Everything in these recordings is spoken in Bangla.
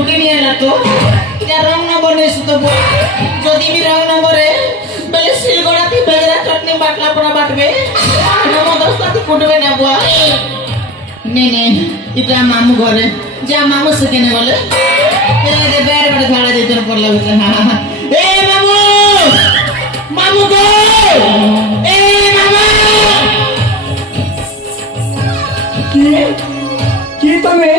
ঢুকে নিয়ে এলা তো এটা রং নম্বর নিয়েছে তো যদি বি রং নম্বরে বলে শিলগড়াতে বেজরা চটনি বাটলা পড়া বাটবে নমদস্তাতে কুটবে না বুয়া নে নে এটা মামু ঘরে যা মামু সেখানে বলে বের বেড়ে ঝাড়া দিতে পড়লে বুঝে এ মামু মামু গো এ মামা কি তুমি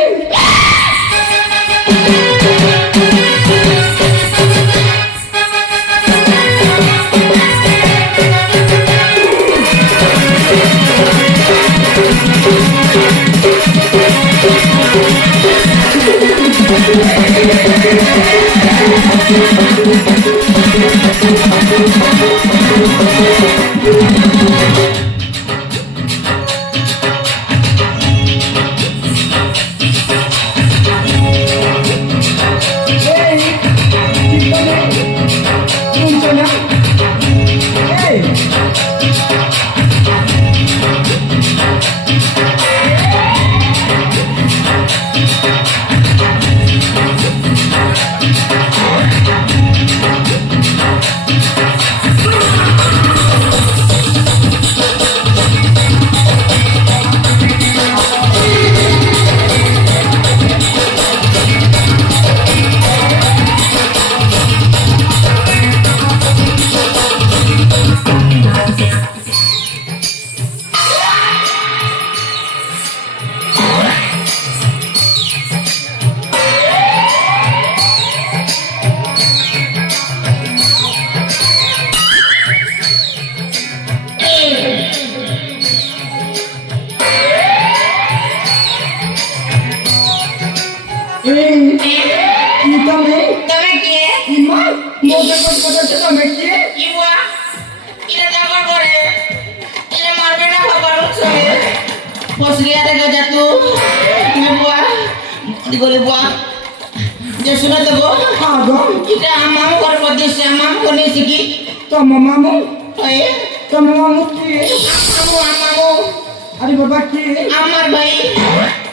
अरे बाबा की আমার ভাই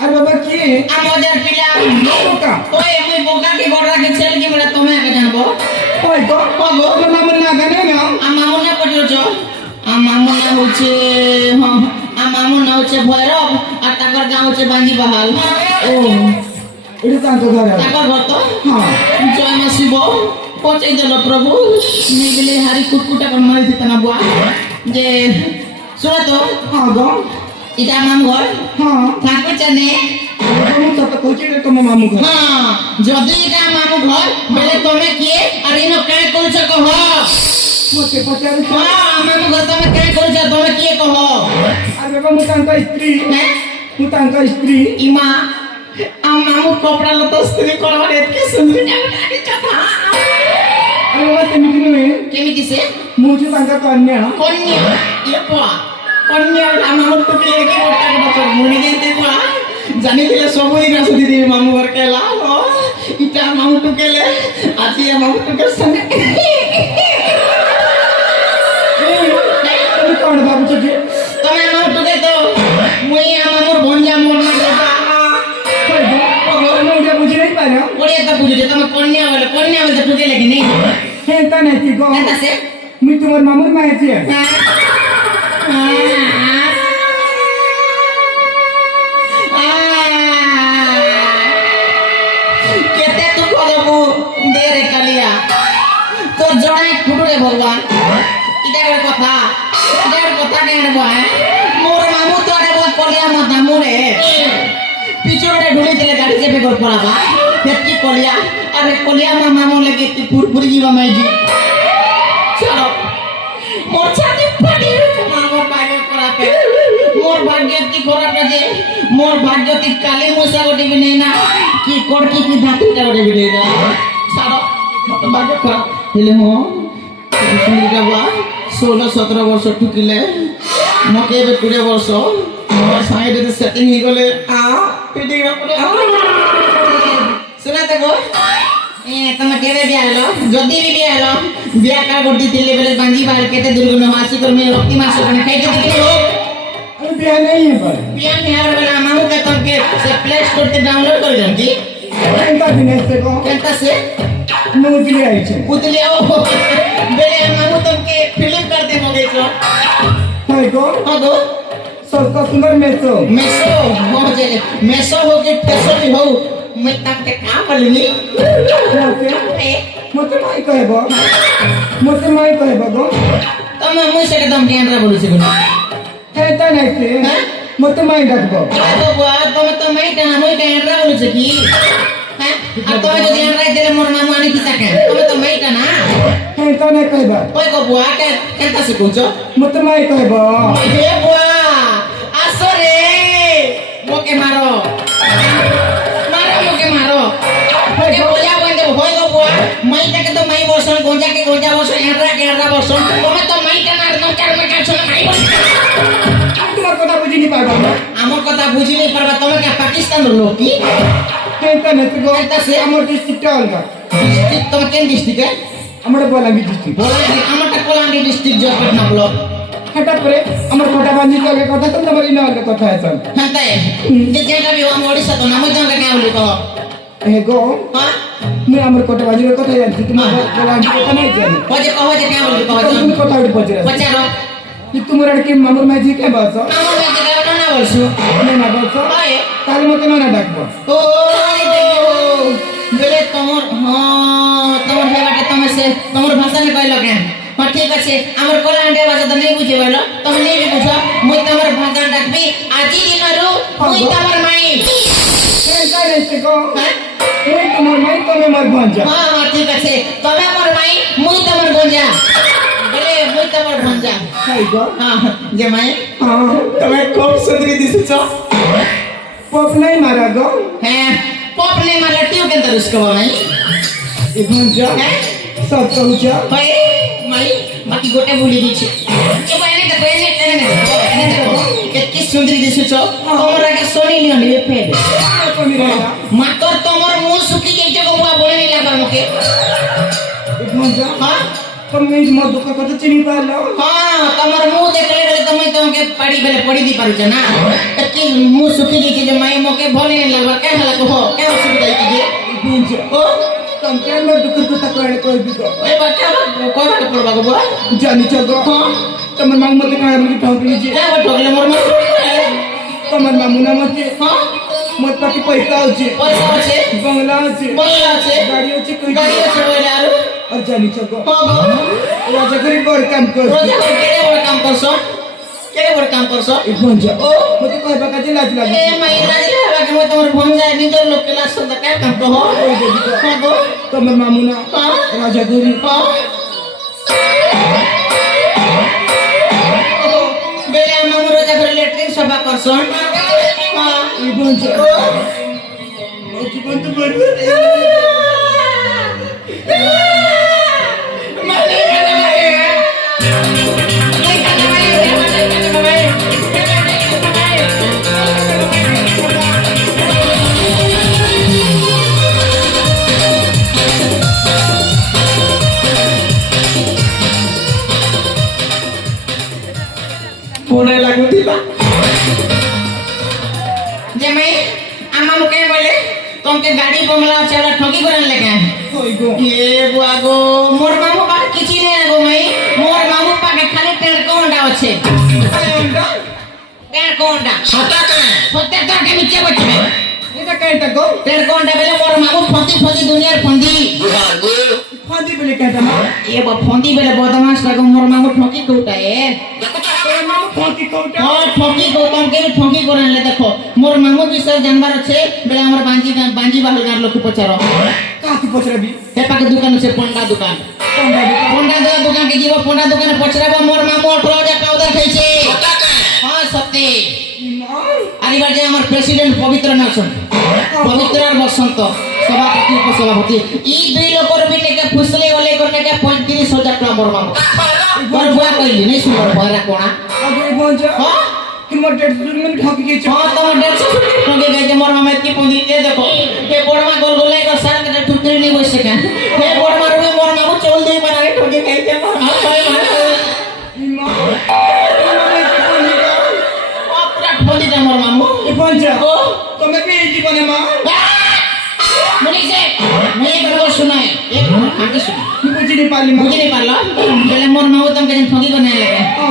अरे बाबा की আমাদের পিলা बोका ওই মুই বোকা কি গড়া কে ছেলে কি বলে তুমি আগে জানবো ओए तो मामू ना गाने ना আমার না পড়িওছ আমার না হচ্ছে আমার না হচ্ছে ভৈরব আর তাকর গাঁও হচ্ছে বাঙ্গি বাহাল ओ এটা কান্ত ঘরে তাকর ঘর তো হ্যাঁ জয় মা শিব পচাই দিল প্রভু নিগলে হারি কুটকুটা করে মারি দিতে না বুয়া যে শুনো তো হ্যাঁ গো এটা আমার ঘর হ্যাঁ থাকবে জানে মামু তো কইছে রে তোমার মামু ঘর হ্যাঁ যদি এটা মামু ঘর বলে তুমি কি আর ইনো কাই করছ কহ মতে পচারে হ্যাঁ মামু ঘর তুমি কাই করছ তুমি কি কহ আরে বাবা মু তাঙ্কা স্ত্রী হ্যাঁ মু তাঙ্কা স্ত্রী ইমা মামু কপড়া লতা স্ত্রী করবার এতকে সুন্দর জানি কথা আরে বাবা তুমি কি নয় কেমিতি সে মু যে তাঙ্কা কন্যা কন্যা এপা কন্যা আমার তো কি কি ওটা বছর মনে গেতে পা জানি দিলে সবই না সুদি দিবি মামু ঘর কেলা ইটা মামু তো কেলে আজি মামু তো কে সঙ্গে তুমি কোন বাবু যে তুমি মামু তো কে তো মুই মামুর বঞ্জা মন না কথা কই গো আমি এটা বুঝি নাই পারো ওড়িয়া তো বুঝে তুমি কন্যা বলে তো কে লাগি নেই হ্যাঁ তা নাই কি গো এটা সে মুই তোমার মামুর মায়ের ছে কেতে তু করবু দে রে কালিয়া তোর জড়াই ফুটুরে ভগবান এটার কথা কেন বয় মোর মামু তো আরে বল কলিয়া মাথা মোরে পিছনে ঢুলি দিলে গাড়ি চেপে গর পড়াবা ফের কি কলিয়া আরে কলিয়া মামু লাগে তুই পুরপুরি যাবা মাইজি চলো মোর ছাতি ফাটি আমার ভাগ্য খারাপ মোর ভাগ্য কি খারাপ আছে মোর ভাগ্য কি কালী মশা গটিবি নেই না কি করকি কি ধাতুটা গটিবি নেই না ছাড়ো মত ভাগ্য খারাপ হেলে মো শুনি যাবা 16-17 বর্ষ ঠুকিলে মকে এবে 20 বর্ষ মোর সাইডে সেটিং হই গলে পিটি করে শুনে দেখো তুমি কেবে বিয়া হলো যদি বি বিয়া হলো বিয়া কার গটি দিলে বেলে বাঙ্গি বাল কেতে দুর্গুণ হাসি করমি রক্তি মাস ওখানে খাইতে দিতে हो अरे बिया नहीं है पर बिया नहीं है बेला मामू के तुमके से प्ले स्टोर से डाउनलोड कर देंगी इनका दिन से को केंता से नूतली आई छे उतले ओ बेले मामू तुमके फिल्म कर दे मोगे छो होय को हां गो सबका सुंदर मेसो मेसो हो जे मेसो हो के टेसो भी हो मैं तक का बोलनी ओके मते माई कहबो गो तमे मुई से एकदम कैमरा बोलु से बोलू हेता नहीं से मते माई डाकबो तो बुआ तमे तो मैं कहना मुई कैमरा बोलु से की हैं आ तो जो ध्यान राख देले मोर मामू आने की ताके तमे तो मैं कहना हेता नहीं कहबा ओए को बुआ के केंता से कुछो मते माई कहबो ए बुआ आसो रे मोके मारो मोके मारो ओके बोला बंदे होय गो बुआ मैं तक तो मैं बसन गोंजा के गोंजा बसन एरा बसन तमे तो मैं कहना न चार में का छन मैं তোমার কথা বুঝি নি পারবা আমার কথা বুঝি নাই পারবা তুমি কি পাকিস্তান লোক কি হেতা नहीं से को হেতা সে? আমার ডিস্ট্রিক্ট অলগা ডিস্ট্রিক্ট তুমি কোন ডিস্ট্রিক্টে আমার বলাঙ্গি ডিস্ট্রিক্ট বলাঙ্গীর আমারটা কোলাঙ্গীর ডিস্ট্রিক্ট জয়পাটনা ব্লক হেটা পরে আমার কথা বাঁধি লগে কথা তো তোমার ইনা লগে কথা আছে হ্যাঁ তাই যে যেটা বি আমি ওড়িশা তো না মই তোমাকে কেন বলি কহ হে গো হ্যাঁ मैं আমার কথা বাঁধি কথা জানি তোমার বলাঙ্গি কথা নাই জানি ওজে কহ যে কেন বলি কহ তুমি কথা উঠে পছরে পচারো कि तुम्हारे लड़के मामूर में जी के बात আমার মেয়ে যেটা না বলছো मैं ना बात হয় ताले मत ना डाकबो ও বেলে তোমার হ্যাঁ তোমার হেবাটা তুমি সে তোমার ভাষা নে কইলো কেন হ্যাঁ ঠিক আছে আমার কোলাঙ্গীর ভাষা তো নেই বুঝে বলো তুমি নেই বুঝো মই তোমার ভাষা ডাকবি আজি দিনরু মই তোমার মাই ऐसा नहीं से को হ্যাঁ मैं तुम्हार माई तो मैं मर भांजा हाँ हाँ ठीक আছে তুমি আমার মাই মুই তোমার গঞ্জা বলে মুই তোমার গঞ্জা हाय गो হ্যাঁ যে মাই हां তুমি খুব সুন্দরী দিছিস पप नहीं मारा गो হ্যাঁ পপ নে মারলে টিউ কেন তরুস্কো মাই ए भांजा হ্যাঁ सब कहू जा হয় মাই বাকি গোটে ভুলি দিছি এ বাইরে দেখো এনে দেখো কেতকি সুন্দরী দিছিস তোমার আগে সোনি নিও নিবে ফেল तो मेरा মাত্র তোমার মুখ শুকি যাইছে গো বুয়া বলে নিলা মুখে ए भांजा হ্যাঁ तुम मेरी मौत का कत चिनी पालो हाँ तमर मुंह देखले रे तमे तमके पड़ी बेले पड़ी दी पारुछ ना कि मुंह सुखी गई जे माई मोके भले नहीं लगवा के हला को के सुखी गई जे भांजा ओ तुम क्या मैं दुख को तकड़ कोई भी को ओए बच्चा कोई बात पड़बा को बुआ जानी चगो हां तुम मांग मत का मुझे ठोक लीजिए क्या बट ठोकले मोर में तुम मामूना मत हां मत पाकी पैसा होचे पैसा আছে बंगला होचे बंगला আছে गाड़ी होचे कोई गाड़ी আছে ওইলা আর और जानी चगो हां राजा गरीब बड़ काम कर रोजा केड़े बड़ काम करसो केड़े बड़ काम करसो ए भांजा ओ मत कोई बका जे लाज लागे ए मई राजी है कि मैं तमर भन जाए निजर लोग के लाश सब का काम कहो हां गो तुम मामूना हां राजा गरीब हां बेले मामू रोजा घर लेटरिन सफा करसन हां ए भांजा ओ जीवन तो बड़ पुणे लागुथिला जे मैं आमा मुके बोले तुमके गाड़ी बंगला चला ठगी करन लगे होई गो ये बुआ गो मोर मामू पा किछि ने गो मैं मोर मामू पा के खाली टेर कोंडा আছে टेर कोंडा सता का सत्य तो के नीचे बैठे এটা কাইটা গো टेर कोंडा बेले मोर मामू फंदी दुनियार फंदी फांदी बोले कहता ना ये बा फंदी बेले बदमाश लगो मोर मामू ठगी कोटाए তোর মামু ফাঁকি কোটা हाँ ठगी को तुमके भी ठगी करन ले देखो मोर मामू भी सब जानवर আছে बेले हमर बांजी बाहर गार लोग पचारो কাকি পছরাবি हे पाके दुकान আছে पंडा दुकान কোনটা पंडा दुकान के जीव पंडा दुकान पचराबो मोर मामू 18000 টাকা উধার খাইছে हां सत्य আরিবার যে আমার প্রেসিডেন্ট পবিত্র নাচন পবিত্র আর বসন্ত সভাপতি উপসভাপতি এই দুই লোকর भी लेके फुसले वाले करने के 35000 টাকা মোর মামু मोर बुआ कहली नहीं सुनर भरा कोना আগে পৌঁছা हां তোমার 150 মিনিট ঠকি গেছে हाँ तो मैं 150 ठगे गए जे मोर मामा की पुंजी दे देखो हे बोड़मा गोलगोले का सार के ठुकरी नहीं बस सके हे बोड़मा रे मोर मामू चोल दे बना के ठगे गए जे मोर हां भाई पूरा ठोली दे मोर मामू এ পৌঁছা ओ তুমি কি জীবনে মা শুনিছে মুই কইব শুনায় এক আগে শুন কি বুঝি নি পারলি মা বুঝি নি পারলো বলে মোর মামু তোমাকে যেন ঠকি